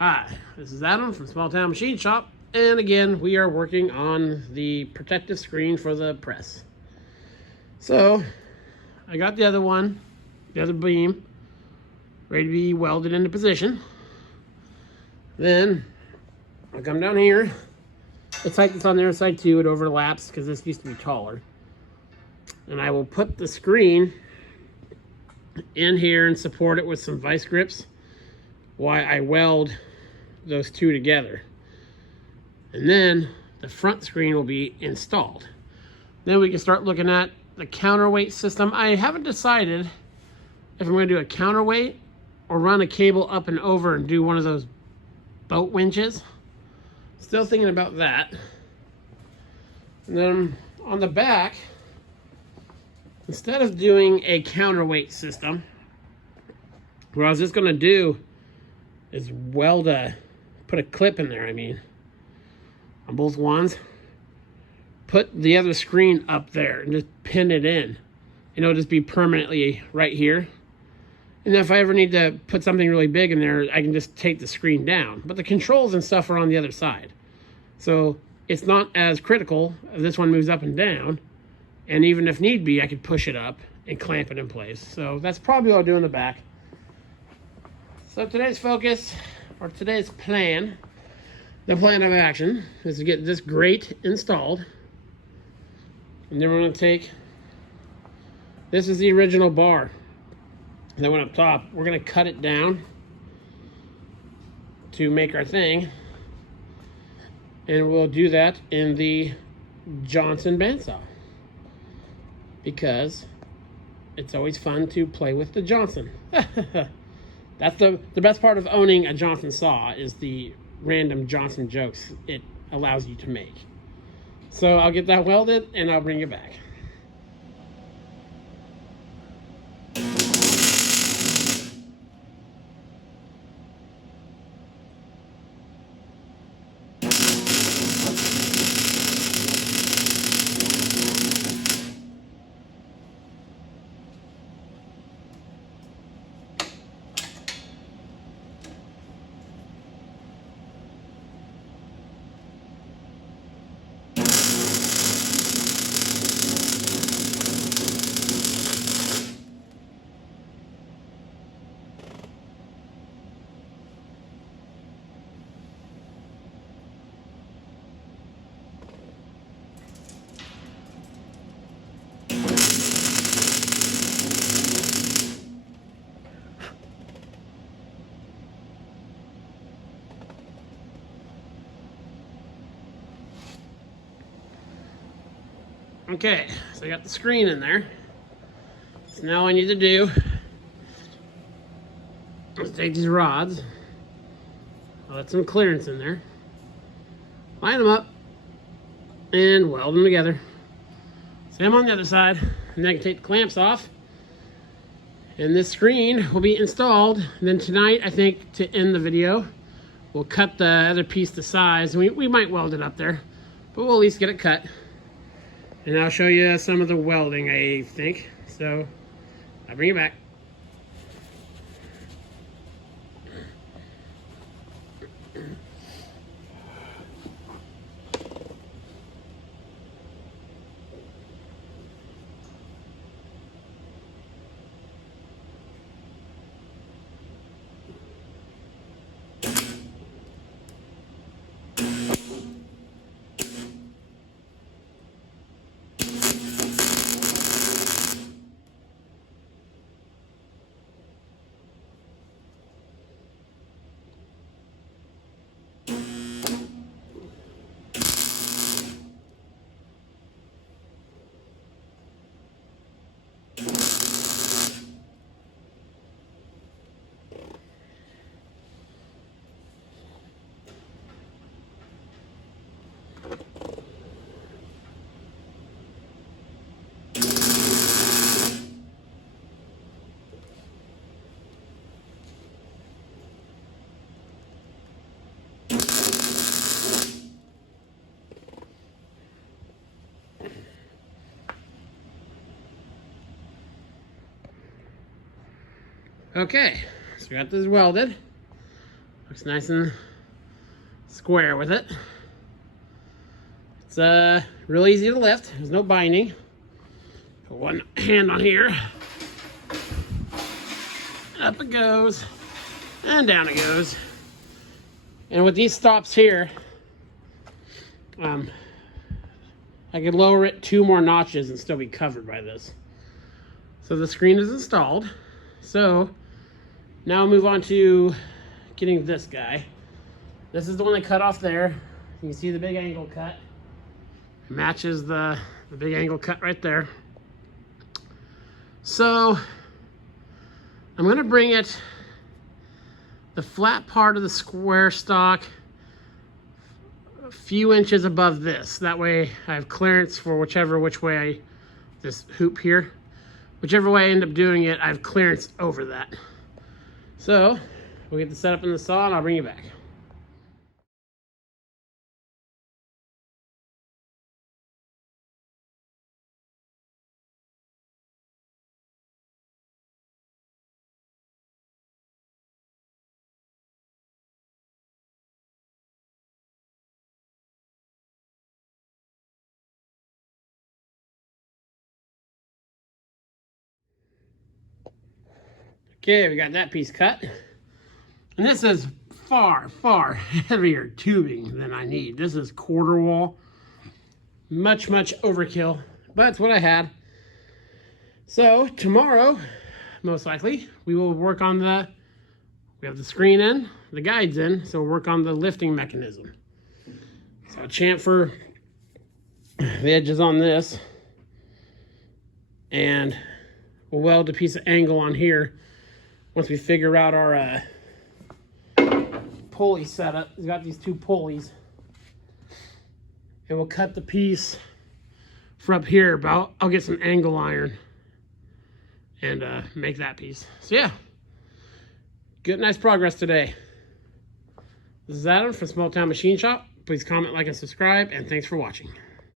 Hi, this is Adam from Small Town Machine Shop, and again, we are working on the protective screen for the press. So, I got the other one, the other beam, ready to be welded into position. Then, I come down here. It's like this on the other side too, it overlaps because this used to be taller. And I will put the screen in here and support it with some vice grips while I weld those two together. And then the front screen will be installed. Then we can start looking at the counterweight system. I haven't decided if I'm going to do a counterweight or run a cable up and over and do one of those boat winches. Still thinking about that. And then on the back, instead of doing a counterweight system, what I was just going to do is put a clip in there, on both ones. Put the other screen up there and just pin it in. And it'll just be permanently right here. And if I ever need to put something really big in there, I can just take the screen down. But the controls and stuff are on the other side. So it's not as critical if this one moves up and down. And even if need be, I could push it up and clamp it in place. So that's probably what I'll do in the back. So today's focus, or today's plan, the plan of action, is to get this grate installed. And then we're going to take, this is the original bar that went up top. We're going to cut it down to make our thing. And we'll do that in the Johnson bandsaw, because it's always fun to play with the Johnson. That's the best part of owning a Johnson saw, is the random Johnson jokes it allows you to make. So I'll get that welded and I'll bring it back. Okay, so I got the screen in there. So now all I need to do is take these rods, I'll let some clearance in there, line them up, and weld them together. Same on the other side, and then I can take the clamps off, and this screen will be installed. And then tonight, I think, to end the video, we'll cut the other piece to size. We might weld it up there, but we'll at least get it cut. And I'll show you some of the welding, I think. So I'll bring it back. Okay, so we got this welded. Looks nice and square with it. It's real easy to lift. There's no binding. Put one hand on here. Up it goes. And down it goes. And with these stops here, I could lower it 2 more notches and still be covered by this. So the screen is installed. So now I'll move on to getting this guy. This is the one I cut off there. You can see the big angle cut. It matches the big angle cut right there. So I'm gonna bring it the flat part of the square stock a few inches above this. That way I have clearance for which way this hoop here. Whichever way I end up doing it, I have clearance over that. So we'll get the setup in the saw and I'll bring you back. Okay, we got that piece cut. And this is far, far heavier tubing than I need. This is quarter wall. Much, much overkill, but it's what I had. So tomorrow, most likely, we will work on we have the screen in, the guides in, so we'll work on the lifting mechanism. So I'll chamfer the edges on this, and we'll weld a piece of angle on here once we figure out our pulley setup. We've got these 2 pulleys. And we'll cut the piece for up here, but I'll get some angle iron and make that piece. So yeah, good, nice progress today. This is Adam from Small Town Machine Shop. Please comment, like, and subscribe, and thanks for watching.